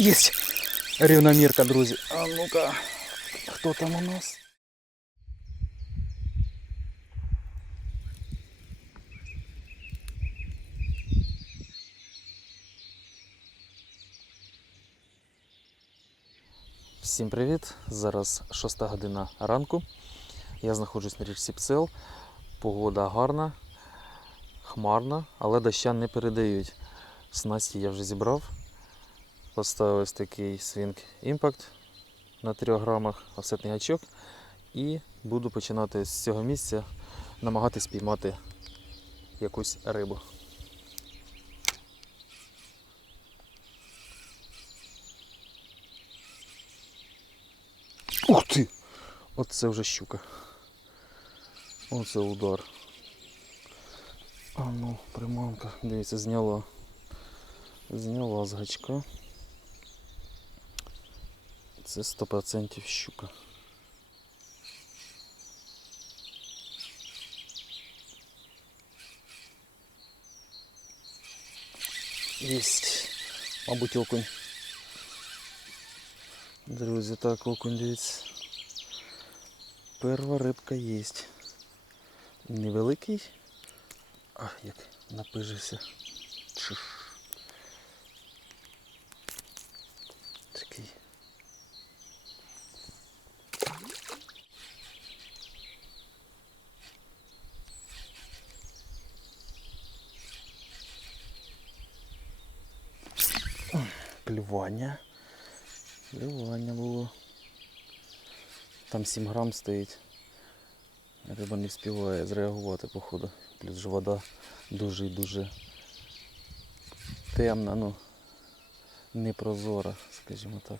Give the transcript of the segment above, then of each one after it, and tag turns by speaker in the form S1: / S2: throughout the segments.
S1: Єсть! Рівномірка, друзі. А ну-ка, хто там у нас? Всім привіт! Зараз 6 година ранку. Я знаходжусь на річці Псел. Погода гарна, хмарна, але доща не передають. Снасті я вже зібрав. Поставив ось такий Swing Impact на 3 грамах, офсетний гачок. І буду починати з цього місця намагатись піймати якусь рибу. Ух ти! Оце вже щука. Оце удар. А ну, приманка. Дивіться, зняла. Зняла з гачка. Це 100% щука. Єсть. Мабуть, окунь. Друзі, так, окунь дивіться. Перша рибка є. Невеликий. А, як напижився. Чуш. Такий. Клювання. Клювання було. Там 7 грам стоїть. Риба не встигає зреагувати, походу. Плюс ж вода дуже і дуже темна, ну непрозора, скажімо так.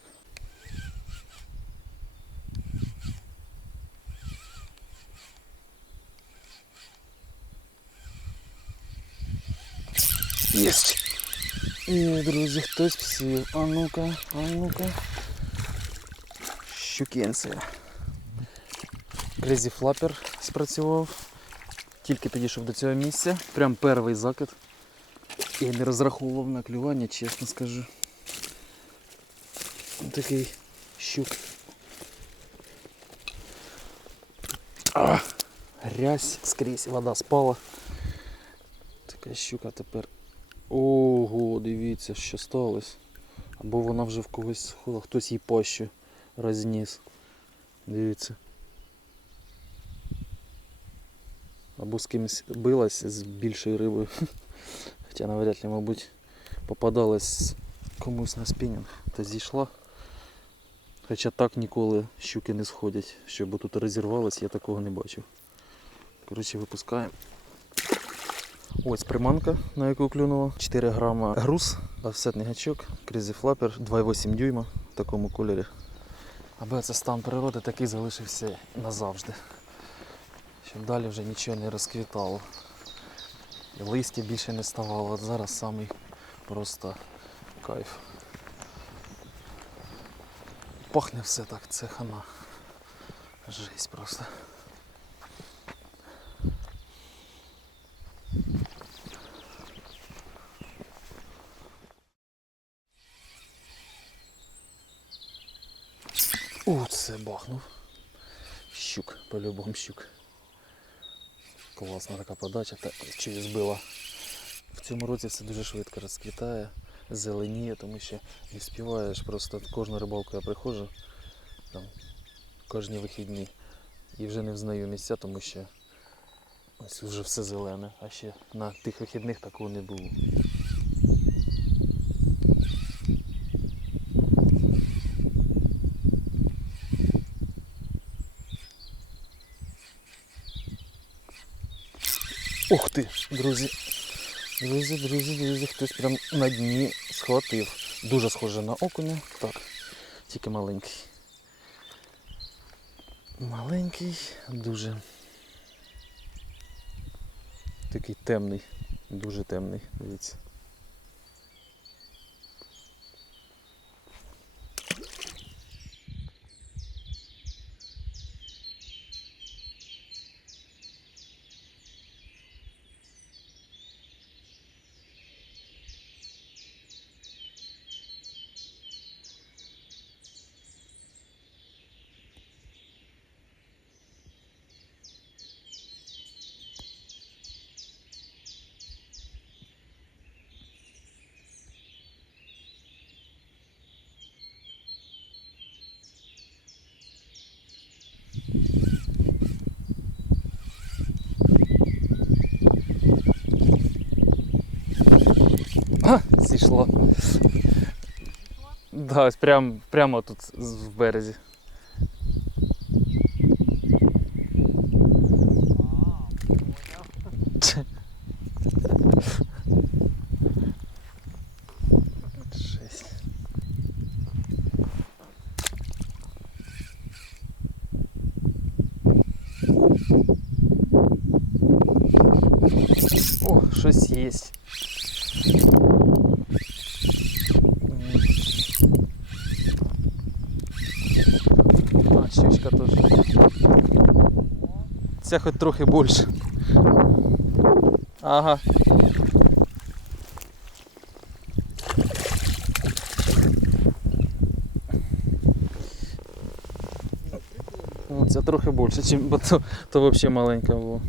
S1: Єсть! І, друзі, хтось псів. А ну-ка, а ну-ка. Щукенція. Crazy Flapper спрацював. Тільки підійшов до цього місця. Прям перший закид. Я не розраховував на клювання, чесно скажу. Такий щук. А, грязь скрізь, вода спала. Така щука тепер. Ого, дивіться, що сталося. Або вона вже в когось схила, хтось їй пащу розніс. Дивіться. Або з кимось билась з більшою рибою. Хоча навряд ли, мабуть, попадалась комусь на спінінг та зійшла. Хоча так ніколи щуки не сходять, щоб тут розірвалось, я такого не бачив. Коротше, випускаємо. Ось приманка, на яку клюнуло. 4 грама груз, офсетний гачок, Crazy Flapper, 2,8 дюйма в такому кольорі. Аби це стан природи такий залишився назавжди. Щоб далі вже нічого не розквітало. І листя більше не ставало. От зараз самий просто кайф. Пахне все так, це хана. Жесть просто. О, це бахнув. Щук, по-любому щук. Класна така подача, та чи збила. В цьому році все дуже швидко розквітає, зеленіє, тому що не співаєш. Просто кожну рибалку я приходжу, там, кожні вихідні. І вже не взнаю місця, тому що ось вже все зелене, а ще на тих вихідних такого не було. Ух ти, друзі. Друзі, друзі, друзі, хтось прям на дні схватив. Дуже схоже на окуня. Так, тільки маленький. Маленький, дуже. Такий темний, дуже темний, дивіться. Ха, зійшла. Да, ось прям, прямо тут в березі. О, щось є. А, щучка теж. Ця хоч трохи більше. Ага. Ну, Це трохи більше, чим, бо то, то взагалі маленька була.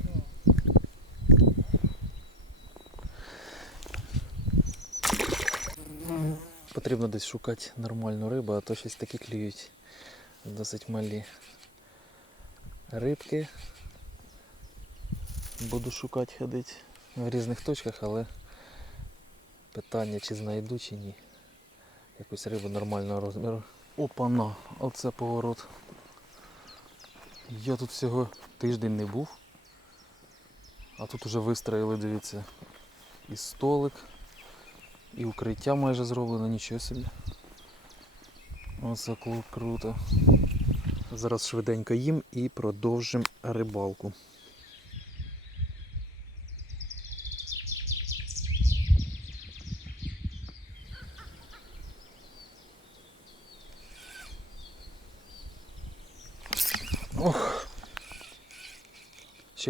S1: Потрібно десь шукати нормальну рибу, а то щось такі клюють досить малі рибки. Буду шукати ходити в різних точках, але питання чи знайду чи ні. Якусь рибу нормального розміру. Опана, оце поворот. Я тут всього тиждень не був. А тут уже вистроїли, дивіться, і столик, і укриття майже зроблено, нічого собі. Оце клуб круто. Зараз швиденько їм і продовжимо рибалку.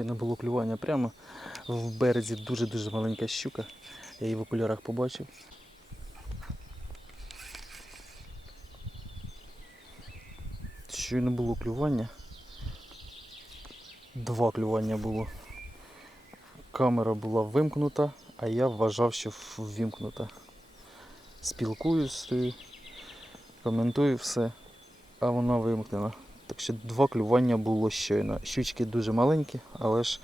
S1: Не було клювання прямо. В березі дуже-дуже маленька щука. Я її в окулярах побачив. Щойно було клювання. Два клювання було. Камера була вимкнута, а я вважав, що ввімкнута. Спілкуюсь, стою, коментую все, а вона вимкнена. Так що два клювання було щойно. Щучки дуже маленькі, але ж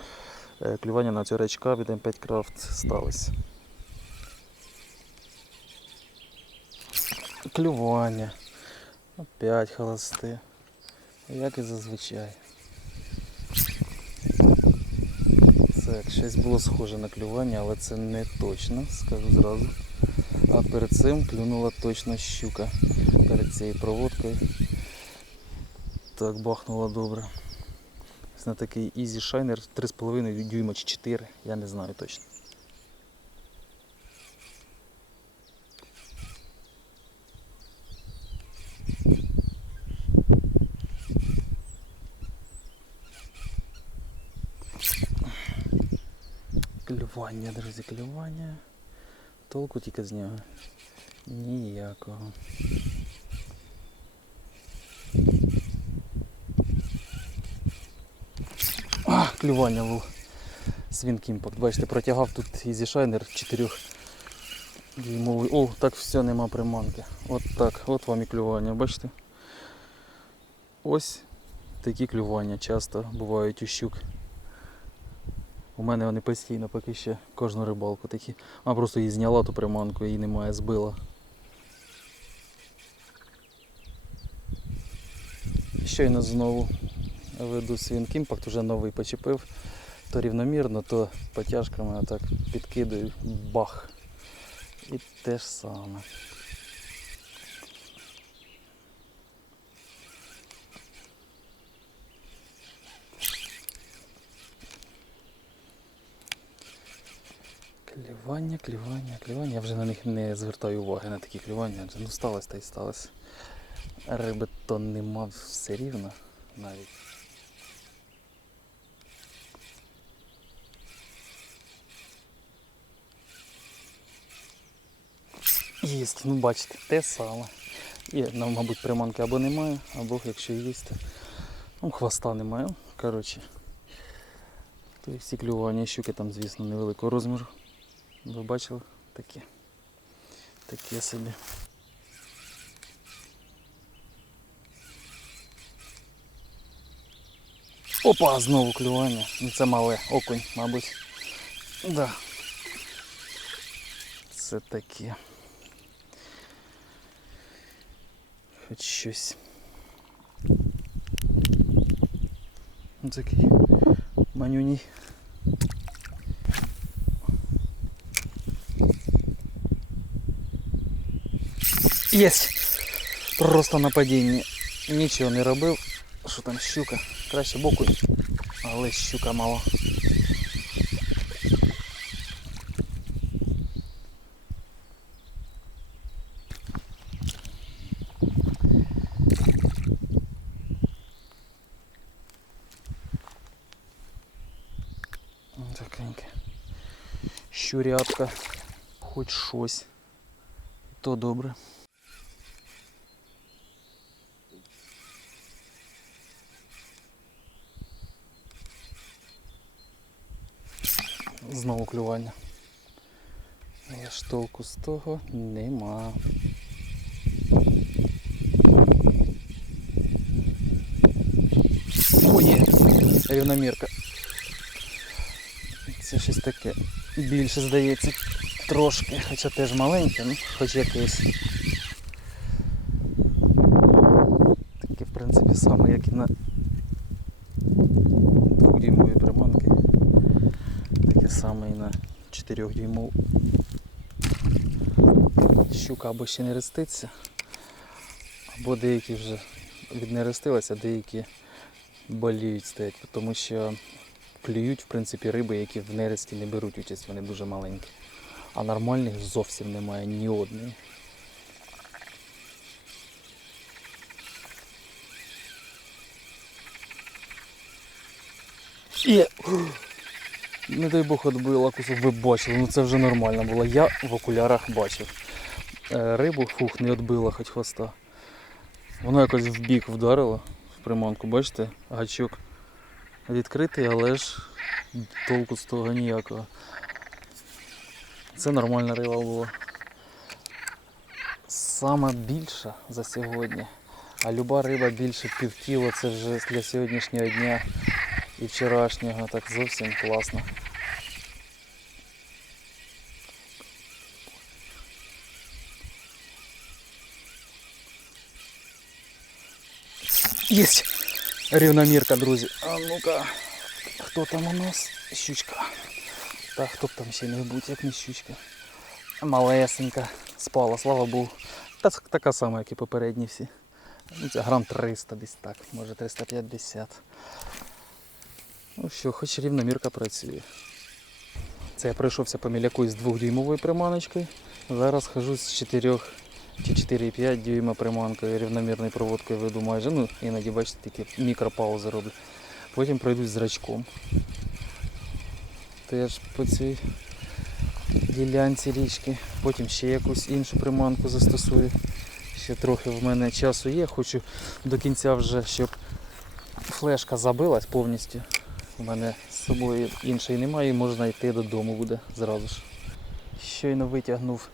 S1: е, клювання на цього речка від M5 Craft сталося. Клювання. Опять холости. Як і зазвичай. Так, щось було схоже на клювання, але це не точно, скажу зразу. А перед цим клюнула точно щука перед цією проводкою. Так, бахнуло добре. Ось На такий Easy Shiner 3,5 дюйма чи 4, я не знаю точно. Клювання, друзі, клювання. Толку тільки з нього. Ніякого. А, клювання був. Свінк імпакт. Бачите, протягав тут Easy Shiner 4 дюймовий. О, так все, нема приманки. От так, от вам і клювання, бачите? Ось такі клювання часто бувають у щук. У мене вони постійно поки ще кожну рибалку такі. Вона просто її зняла ту приманку, її немає, збила. Щойно знову веду свінк імпакт, вже новий почепив. То рівномірно, то потяжками отак підкидаю, бах. І те ж саме. Клювання, клювання, клювання. Я вже на них не звертаю уваги на такі клювання, адже ну сталося та й сталося. Риби то нема все рівно навіть. Єсть, ну бачите, те саме. І, ну, мабуть, приманки або немає, або якщо то ну, хвоста немає. Коротше. То всі клювання щуки там, звісно, невеликого розміру. Ви бачили такі. Такі собі. Опа, знову клювання. Ну це мале, окунь, мабуть. Да. все-таки. Хоч щось. Ось такий манюній. Єсть! Просто на падінні. Нічого не робив. Що там щука? Краще боку, але щука мало. Щурятка. Хоч щось. То добре. Знову клювання. Я ж толку з того нема. О, є! Рівномірка. Це щось таке більше здається трошки, хоча теж маленьке, ну хоч якесь. Таке в принципі саме, як і на двохдюймовій приманки. Таке саме і на 4 дюймов. Щука або ще не реститься, або деякі вже віднерестилися, деякі боліють стоять, тому що клюють в принципі риби, які в нересті не беруть участь, вони дуже маленькі. А нормальних зовсім немає ні одної. Є! Не дай Бог отбила кусок, ви бачили, ну це вже нормально було. Я в окулярах бачив. Е, Рибу фух не відбила хоч хвоста. Воно якось в бік вдарило в приманку, бачите, гачок відкритий, але ж толку з того ніякого. Це нормальна риба була. Саме більша за сьогодні. А люба риба більше пів кіло, це вже для сьогоднішнього дня і вчорашнього. Так зовсім класно. Єсть! Рівномірка, друзі. А ну-ка, хто там у нас? Щучка. Та хто б там ще не будь, як не щучка. Малесенька. Спала, слава Богу. Та така сама, як і попередні всі. Ну, це грам 300 десь так, може 350. Ну що, хоч рівномірка працює. Це я пройшовся по міляку з 2-дюймовою приманочкою. Зараз хожу з 4 чи 4,5 дюйма приманкою, рівномірною проводкою веду майже. Ну, іноді, бачите, такі мікропаузи роблю. Потім пройдусь зрачком. Теж по цій ділянці річки. Потім ще якусь іншу приманку застосую. Ще трохи в мене часу є, хочу до кінця вже, щоб флешка забилась повністю. У мене з собою іншої немає, і можна йти додому буде зразу ж. Щойно витягнув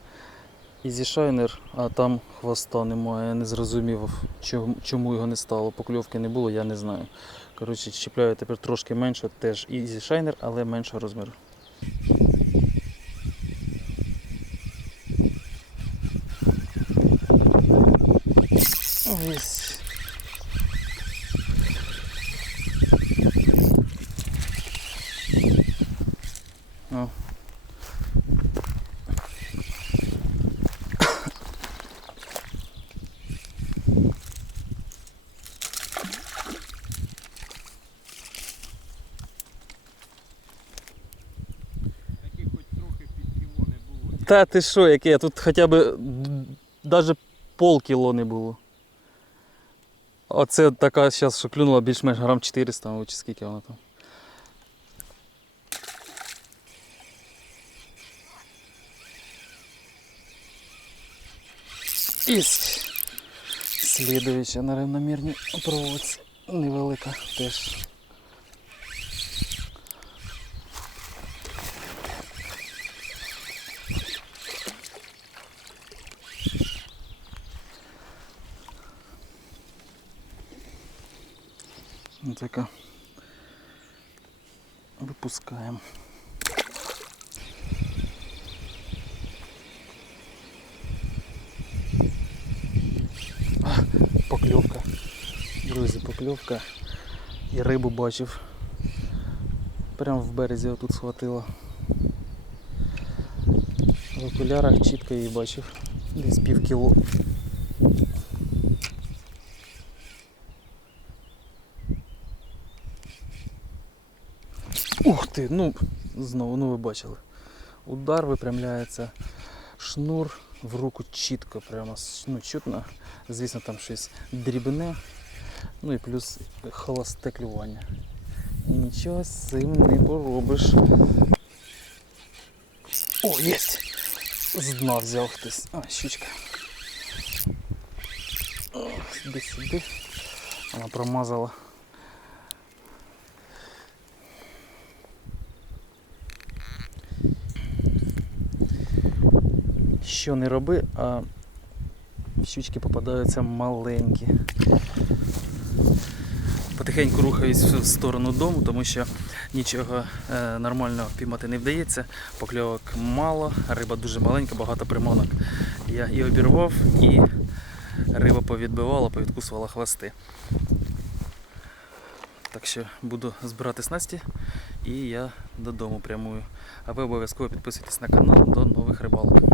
S1: Ізі Шайнер, а там хвоста немає. Я не зрозумів, чому- чому його не стало. Покльовки не було, я не знаю. Коротше, чіпляю тепер трошки менше, теж Ізі Шайнер, але меншого розміру. Та ти що, яке? Тут хоча б навіть пол кіло не було. Оце така зараз, що клюнула більш-менш грам 400, мабуть, чи скільки вона там. Ість. Слідуюча на рівномірній проводці. Невелика теж. опускаємо. поклевка, друзья, поклевка І рыбу бачив. Прямо в березі отут схватило. В окулярах чітко її бачив. Десь пів кіло. Ух ти, ну знову, ну ви бачили. Удар випрямляється, шнур в руку чітко, прямо с- ну, чутно. Звісно, там щось дрібне, ну і плюс холосте клювання. І нічого з цим не поробиш. О, єсть! З дна взяв хтось. А, щучка. О, Сюди, сюди. Вона промазала. Що не роби, а щучки попадаються маленькі. Потихеньку рухаюсь в сторону дому, тому що нічого е, нормального піймати не вдається. Покльовок мало, риба дуже маленька, багато приманок. Я і обірвав, і риба повідбивала, повідкусувала хвости. Так що буду збирати снасті і я додому прямую. А ви обов'язково підписуйтесь на канал до нових рибалок.